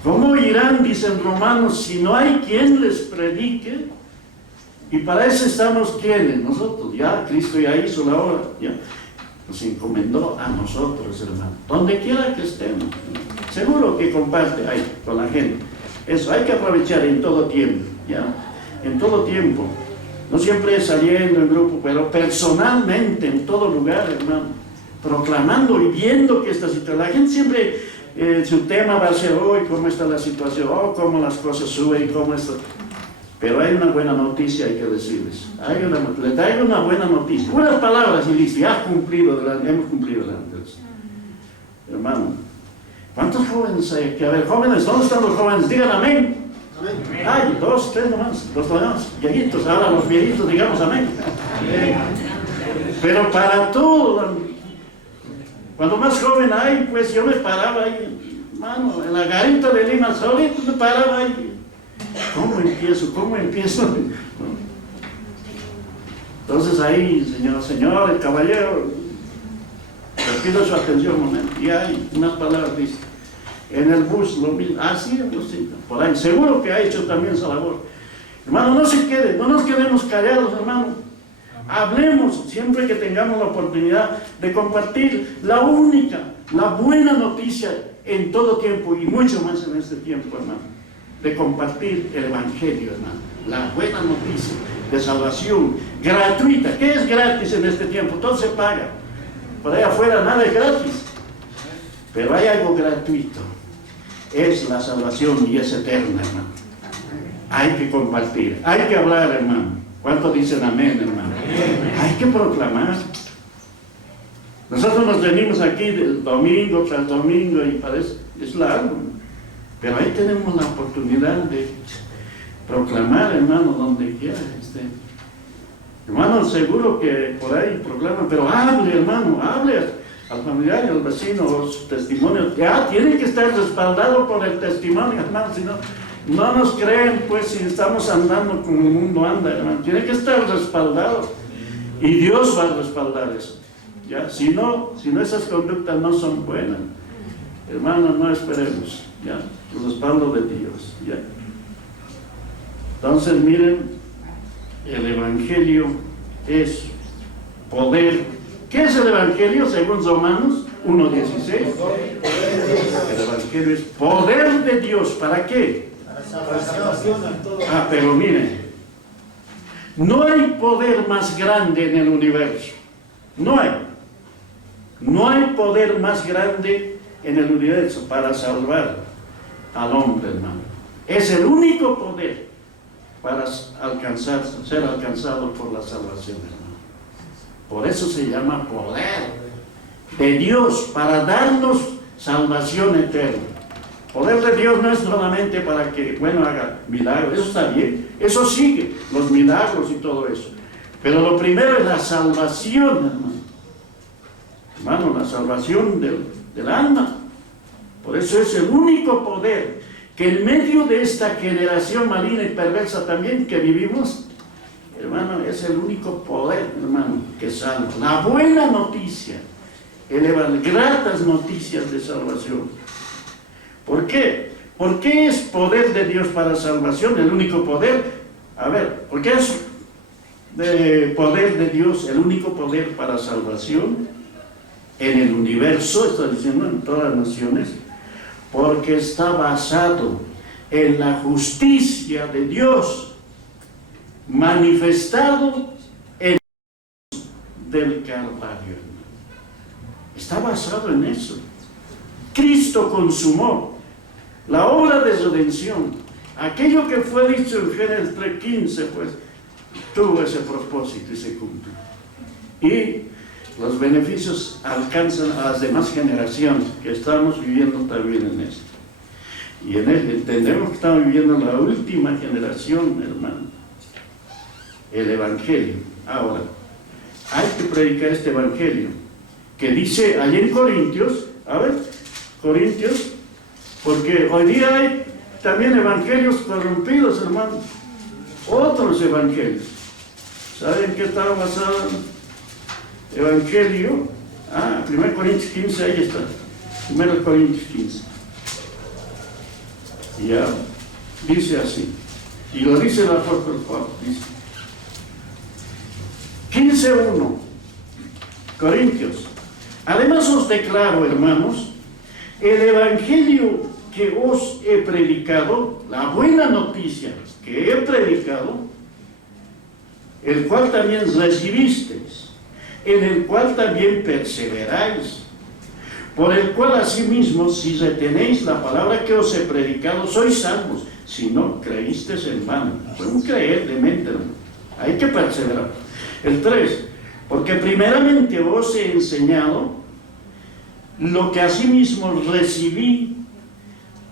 ¿Cómo irán, dicen Romanos, si no hay quien les predique? Y para eso estamos, ¿quiénes? Nosotros. Ya Cristo ya hizo la obra, ya nos encomendó a nosotros, hermano, donde quiera que estemos. Seguro que comparte ahí con la gente. Eso hay que aprovechar en todo tiempo, ya, en todo tiempo. No siempre saliendo en grupo, pero personalmente, en todo lugar, hermano, proclamando y viendo que esta situación, la gente siempre, su tema va a ser hoy, cómo está la situación, cómo las cosas suben, cómo está. Pero hay una buena noticia, hay que decirles. Les traigo una buena noticia. Unas palabras y listo, ya hemos cumplido delante de Dios. Hermano, ¿cuántos jóvenes hay aquí? A ver, jóvenes, ¿dónde están los jóvenes? Digan amén. Ay, 2, 3 nomás, los demás, viejitos, ahora los viejitos, digamos amén. Pero para todo, cuando más joven hay, pues yo me paraba ahí, hermano, en la garita de Lima, solito me paraba ahí. ¿Cómo empiezo? Entonces ahí, señor, el caballero, les pido su atención un momento. Y hay unas palabras, dice, en el bus, lo mismo, así, por ahí, seguro que ha hecho también esa labor. Hermano, no se quede, no nos quedemos callados, hermano. Hablemos siempre que tengamos la oportunidad de compartir la buena noticia en todo tiempo y mucho más en este tiempo, hermano. De compartir el evangelio, hermano, la buena noticia de salvación gratuita. ¿Qué es gratis en este tiempo? Todo se paga. Por ahí afuera nada es gratis, pero hay algo gratuito, es la salvación y es eterna, hermano. Hay que compartir, hay que hablar, hermano. ¿Cuántos dicen amén, hermano? Hay que proclamar. Nosotros nos venimos aquí domingo tras domingo y parece, es largo, pero ahí tenemos la oportunidad de proclamar, hermano, donde quiera que esté. Hermano, seguro que por ahí proclaman, pero hable, hermano, hable al familiar y al vecino, su testimonio. Ya tiene que estar respaldado por el testimonio, hermano, si no nos creen, pues, si estamos andando como el mundo anda, hermano. Tiene que estar respaldado y Dios va a respaldar eso. ¿Ya? Si no esas conductas no son buenas, hermano, no esperemos, ¿ya? El respaldo de Dios, ¿ya? Entonces, miren, el evangelio es poder. ¿Qué es el evangelio según Romanos 1:16? El evangelio es poder de Dios. ¿Para qué? Para salvación en todo. Pero miren, no hay poder más grande en el universo. No hay poder más grande en el universo para salvar al hombre, hermano. Es el único poder para ser alcanzado por la salvación, hermano. Por eso se llama poder de Dios, para darnos salvación eterna. Poder de Dios no es solamente para que, haga milagros, eso está bien, eso sigue, los milagros y todo eso. Pero lo primero es la salvación, hermano. Hermano, la salvación del alma. Por eso es el único poder que en medio de esta generación maligna y perversa también que vivimos, hermano, es el único poder, hermano, que salva. La buena noticia, gratas noticias de salvación. ¿Por qué? ¿Por qué es poder de Dios para salvación el único poder? A ver, ¿por qué es poder de Dios el único poder para salvación en el universo? Está diciendo en todas las naciones. Porque está basado en la justicia de Dios manifestado en del Calvario. Está basado en eso. Cristo consumó la obra de redención. Aquello que fue dicho en Génesis 3:15, pues, tuvo ese propósito y se cumple. Y los beneficios alcanzan a las demás generaciones que estamos viviendo también en esto. Y en él entendemos que estamos viviendo en la última generación, hermano. El Evangelio. Ahora, hay que predicar este Evangelio, que dice allí en Corintios, a ver, Corintios, porque hoy día hay también evangelios corrompidos, hermano, otros evangelios. ¿Saben qué estaba basado? Evangelio, 1 Corintios 15, ahí está, 1 Corintios 15. Ya, dice así, y lo dice el apóstol Pablo, dice 15:1, Corintios. Además os declaro, hermanos, el evangelio que os he predicado, la buena noticia que he predicado, el cual también recibisteis, en el cual también perseveráis, por el cual asimismo, si retenéis la palabra que os he predicado, sois salvos, si no creísteis en vano. Fue un creer de mente, hermano. Hay que perseverar. El 3, porque primeramente os he enseñado lo que asimismo recibí,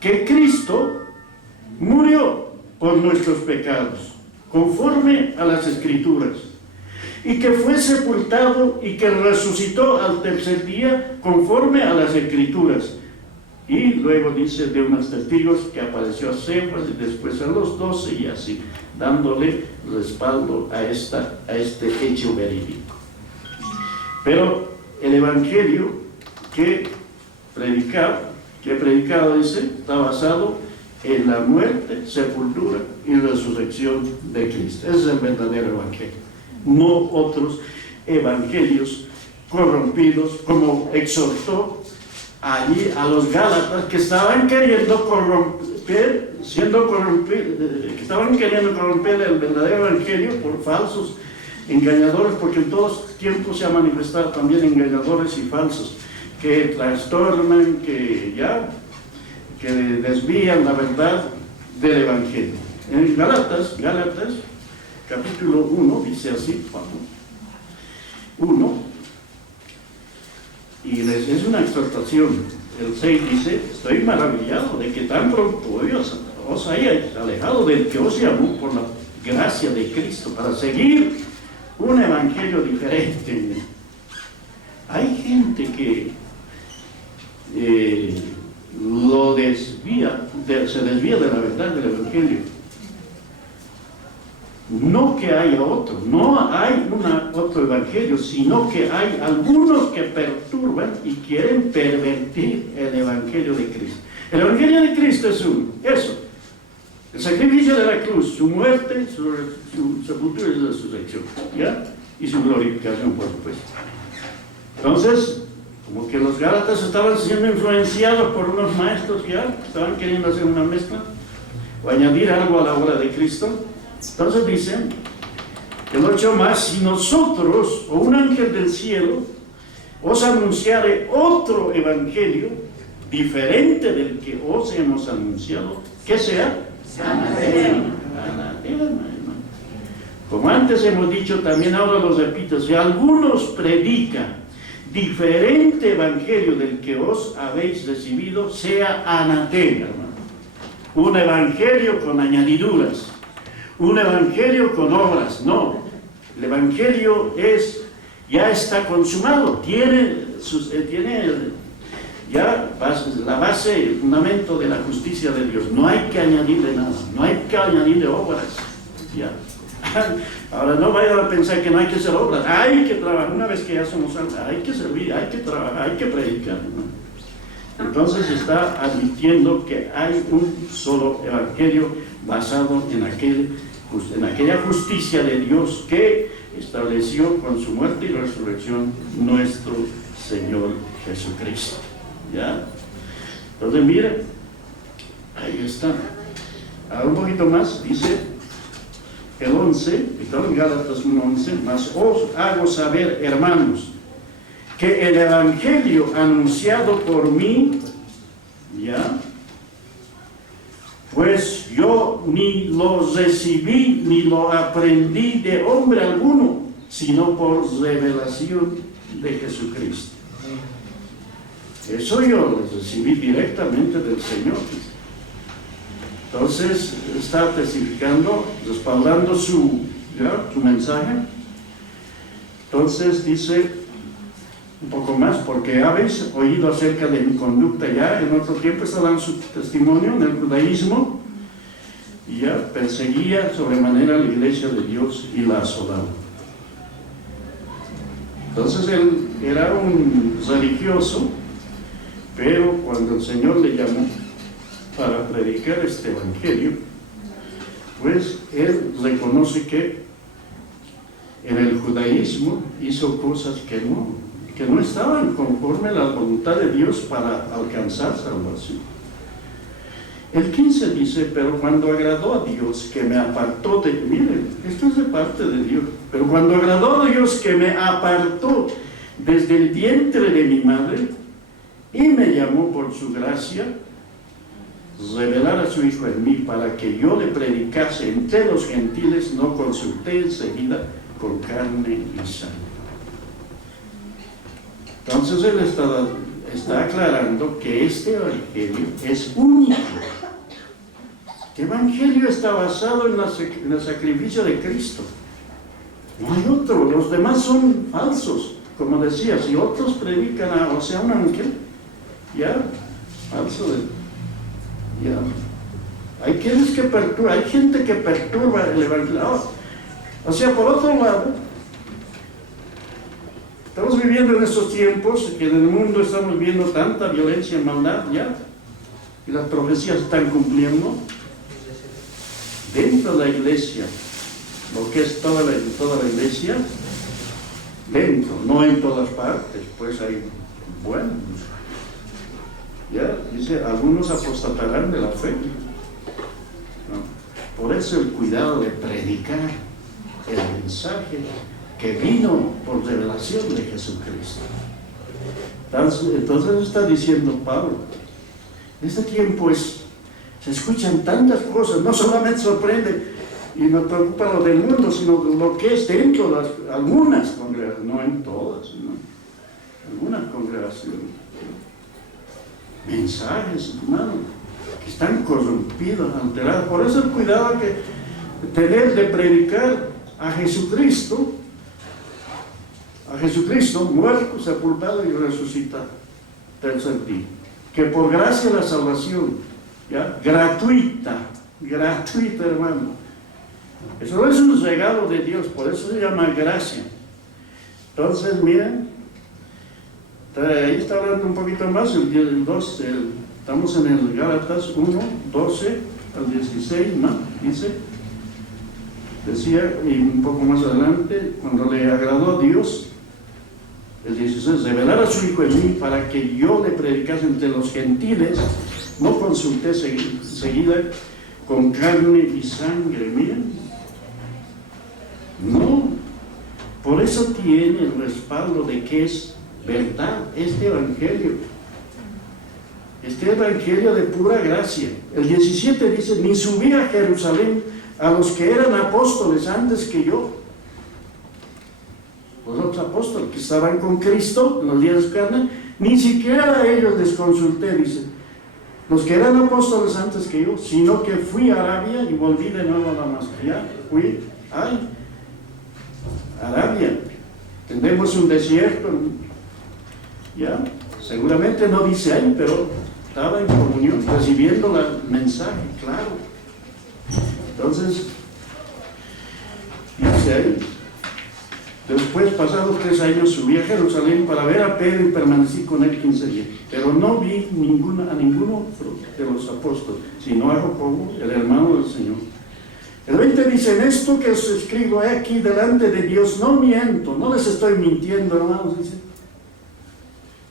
que Cristo murió por nuestros pecados, conforme a las Escrituras, y que fue sepultado y que resucitó al tercer día, conforme a las Escrituras. Y luego dice de unos testigos que apareció a Cefas y después a los 12 y así, dándole respaldo a este hecho verídico. Pero el Evangelio que he predicado, dice, está basado en la muerte, sepultura y resurrección de Cristo. Ese es el verdadero Evangelio, no otros evangelios corrompidos, como exhortó allí a los Gálatas, que estaban queriendo corromper el verdadero evangelio por falsos engañadores, porque en todos tiempos se ha manifestado también engañadores y falsos, que trastornan, que desvían la verdad del evangelio. En Gálatas, capítulo 1, dice así, 1, y es una exhortación. El 6 dice: estoy maravillado de que tan pronto os hayáis alejado del que os llamó por la gracia de Cristo para seguir un evangelio diferente. Hay gente que se desvía de la verdad del evangelio. No que haya otro, no hay otro evangelio, sino que hay algunos que perturban y quieren pervertir el evangelio de Cristo. El evangelio de Cristo es eso: el sacrificio de la cruz, su muerte, su sepultura y su resurrección, ¿ya? Y su glorificación, por supuesto. Entonces, como que los Gálatas estaban siendo influenciados por unos maestros que estaban queriendo hacer una mezcla o añadir algo a la obra de Cristo. Entonces dicen, el 8 más, si nosotros o un ángel del cielo os anunciare otro evangelio diferente del que os hemos anunciado, ¿qué sea? Anatema. Como antes hemos dicho, también ahora lo repito: si algunos predican diferente evangelio del que os habéis recibido, sea anatema, hermano. Un evangelio con añadiduras, un evangelio con obras. No, el evangelio ya está consumado, tiene ya la base, el fundamento de la justicia de Dios. No hay que añadirle nada, no hay que añadirle obras. Ya. Ahora no vayan a pensar que no hay que hacer obras, hay que trabajar. Una vez que ya somos salvos, hay que servir, hay que trabajar, hay que predicar, ¿no? Entonces está admitiendo que hay un solo evangelio basado en aquella justicia de Dios que estableció con su muerte y resurrección nuestro Señor Jesucristo. ¿Ya? Entonces mire, ahí está. Ahora un poquito más, dice el 11, está en Gálatas 1:11: mas os hago saber, hermanos, que el evangelio anunciado por mí, ¿ya?, pues yo ni lo recibí ni lo aprendí de hombre alguno, sino por revelación de Jesucristo. Eso yo lo recibí directamente del Señor. Entonces está testificando, respaldando su mensaje. Entonces dice un poco más, porque habéis oído acerca de mi conducta ya, en otro tiempo está dando su testimonio en el judaísmo, y ya perseguía sobremanera la iglesia de Dios y la asolaba. Entonces él era un religioso, pero cuando el Señor le llamó para predicar este evangelio, pues él reconoce que en el judaísmo hizo cosas que no estaban conforme a la voluntad de Dios para alcanzar salvación. El 15 dice, pero cuando agradó a Dios que me apartó de, miren, esto es de parte de Dios, pero cuando agradó a Dios que me apartó desde el vientre de mi madre y me llamó por su gracia, revelar a su Hijo en mí para que yo le predicase entre los gentiles, no consulté enseguida con carne y sangre. Entonces él está aclarando que este evangelio es único. Este evangelio está basado en el sacrificio de Cristo. No hay otro, los demás son falsos. Como decía, si otros predican un ángel, ya, falso ya. Hay gente que perturba el evangelio. O sea, por otro lado, estamos viviendo en estos tiempos que en el mundo estamos viendo tanta violencia y maldad ya, y las profecías están cumpliendo. Dentro de la iglesia, lo que es toda la iglesia, dentro, no en todas partes, pues hay buenos. Ya, dice, algunos apostatarán de la fe. ¿No? Por eso el cuidado de predicar el mensaje que vino por revelación de Jesucristo. Entonces está diciendo Pablo, este tiempo se escuchan tantas cosas, no solamente sorprende y nos preocupa lo del mundo, sino lo que es dentro de algunas congregaciones, no en todas, ¿no? Algunas congregaciones. Mensajes, hermano, que están corrompidos, alterados. Por eso el cuidado que tener de predicar a Jesucristo, muerto, sepultado y resucitado, tercer día. Que por gracia la salvación, ¿ya? Gratuita, hermano. Eso es un regalo de Dios, por eso se llama gracia. Entonces, miren, ahí está hablando un poquito más, estamos en el Gálatas 1, 12 al 16, ¿no? Decía, y un poco más adelante, cuando le agradó a Dios, el 16, revelar a su Hijo en mí para que yo le predicase entre los gentiles, no consulté seguida con carne y sangre, miren. No, por eso tiene el respaldo de que es verdad este evangelio de pura gracia. El 17 dice, ni subí a Jerusalén a los que eran apóstoles antes que yo. Los otros apóstoles que estaban con Cristo en los días de su carne, ni siquiera a ellos les consulté, dice, los que eran apóstoles antes que yo, sino que fui a Arabia y volví de nuevo a Damasco. Ya fui a Arabia. Tenemos un desierto, ya, seguramente no dice ahí, pero estaba en comunión, recibiendo el mensaje, claro. Entonces, dice ahí, después, pasados 3 años, subí a Jerusalén para ver a Pedro y permanecí con él 15 días. Pero no vi a ninguno de los apóstoles, sino a Jacobo, el hermano del Señor. El 20 dice, en esto que os escribo aquí delante de Dios, no miento, no les estoy mintiendo, hermanos, dice.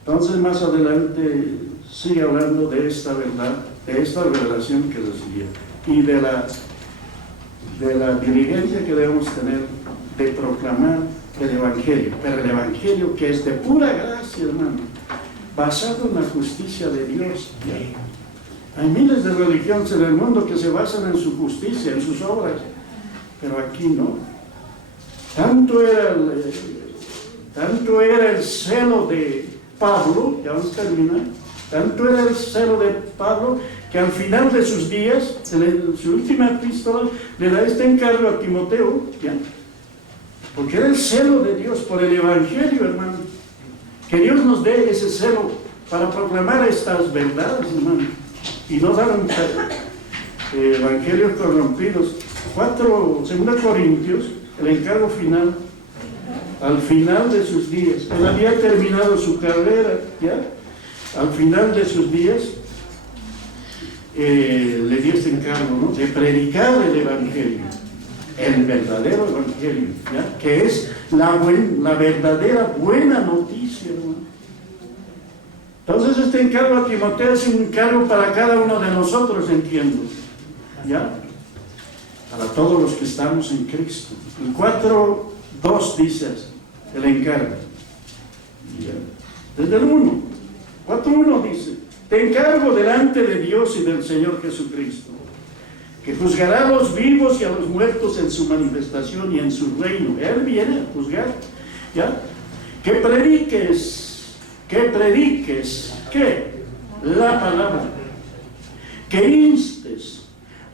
Entonces, más adelante, sigue hablando de esta verdad, de esta revelación que recibía, y de la diligencia que debemos tener de proclamar el Evangelio, pero el Evangelio que es de pura gracia, hermano, basado en la justicia de Dios. Hay miles de religiones en el mundo que se basan en su justicia, en sus obras, pero aquí no. Tanto era el celo de Pablo, ya vamos a terminar, tanto era el celo de Pablo que al final de sus días, en su última epístola, le da este encargo a Timoteo, ¿ya? Porque era el celo de Dios por el Evangelio, hermano. Que Dios nos dé ese celo para proclamar estas verdades, hermano, y no dar evangelios corrompidos. 2 Corintios, el encargo final, al final de sus días. Él había terminado su carrera, ¿ya? Al final de sus días, le dio este encargo, ¿no? De predicar el evangelio, el verdadero evangelio, ¿ya? Que es la verdadera buena noticia, hermano. Entonces este encargo a Timoteo es un encargo para cada uno de nosotros, entiendo, ¿ya? Para todos los que estamos en Cristo. En 4:2 dices el encargo, ¿ya? Desde el 1, 4:1 dice: te encargo delante de Dios y del Señor Jesucristo, que juzgará a los vivos y a los muertos en su manifestación y en su reino. Él viene a juzgar, ¿ya? Que prediques, ¿qué? La palabra. Que instes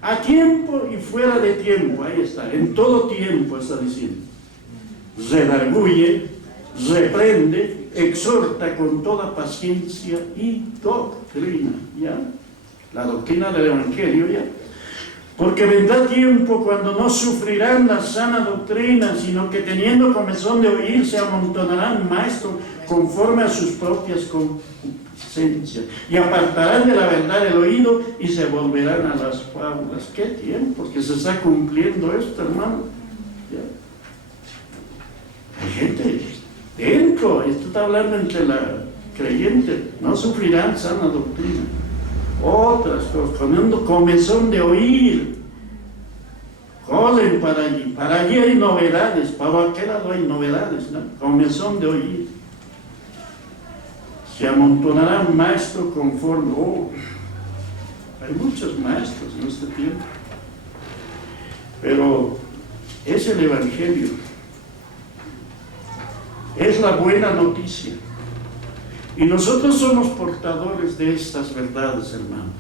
a tiempo y fuera de tiempo, ahí está, en todo tiempo está diciendo. Redarguye, reprende, exhorta con toda paciencia y doctrina, ¿ya? La doctrina del Evangelio, ¿ya? Porque vendrá tiempo cuando no sufrirán la sana doctrina, sino que teniendo comezón de oír, se amontonarán maestros conforme a sus propias concupiscencias, y apartarán de la verdad el oído y se volverán a las fábulas. ¿Qué tiempo que se está cumpliendo esto, hermano? ¿Ya? Hay gente dentro, esto está hablando entre la creyente, no sufrirán sana doctrina. Otras cosas, poniendo comezón de oír, corren para allí hay novedades, para aquel lado hay novedades, ¿no? Comezón de oír. Se amontonarán maestros conforme. Hay muchos maestros en este tiempo, pero es el Evangelio, es la buena noticia. Y nosotros somos portadores de estas verdades, hermano.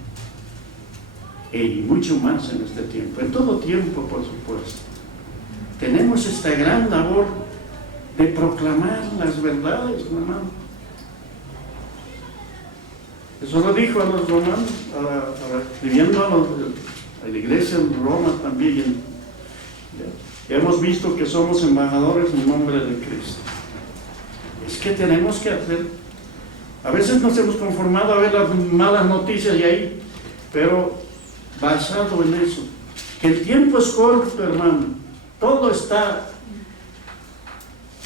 Y mucho más en este tiempo, en todo tiempo, por supuesto. Tenemos esta gran labor de proclamar las verdades, hermano. Eso lo dijo a los romanos, escribiendo a la iglesia en Roma también. Ya hemos visto que somos embajadores en nombre de Cristo. Es que tenemos que hacer. A veces nos hemos conformado a ver las malas noticias y ahí, pero basado en eso, que el tiempo es corto, hermano, todo está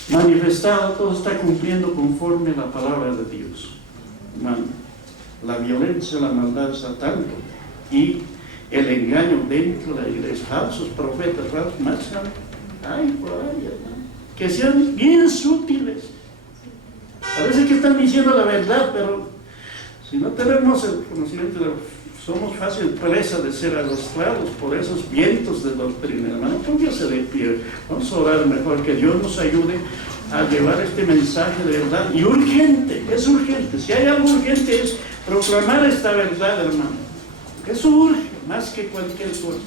manifestado, todo está cumpliendo conforme a la palabra de Dios, hermano. La violencia, la maldad está tanto, y el engaño dentro de la iglesia, falsos profetas, falsos maestros, ay, por ahí, hermano, que sean bien sutiles. A veces que están diciendo la verdad, pero si no tenemos el conocimiento, somos fácil presa de ser arrastrados por esos vientos de doctrina, hermano. Póngase de pie, vamos a orar mejor, que Dios nos ayude a llevar este mensaje de verdad. Y urgente, es urgente. Si hay algo urgente es proclamar esta verdad, hermano. Eso urge más que cualquier cosa.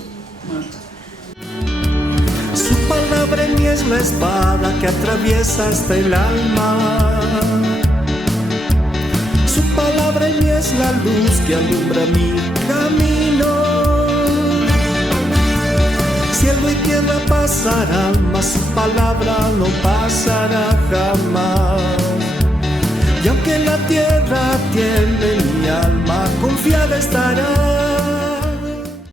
Su palabra en mí es la espada que atraviesa hasta el alma. Su palabra en mí es la luz que alumbra mi camino. Cielo y tierra pasarán, mas su palabra no pasará jamás. Y aunque la tierra tiemble, mi alma confiada estará.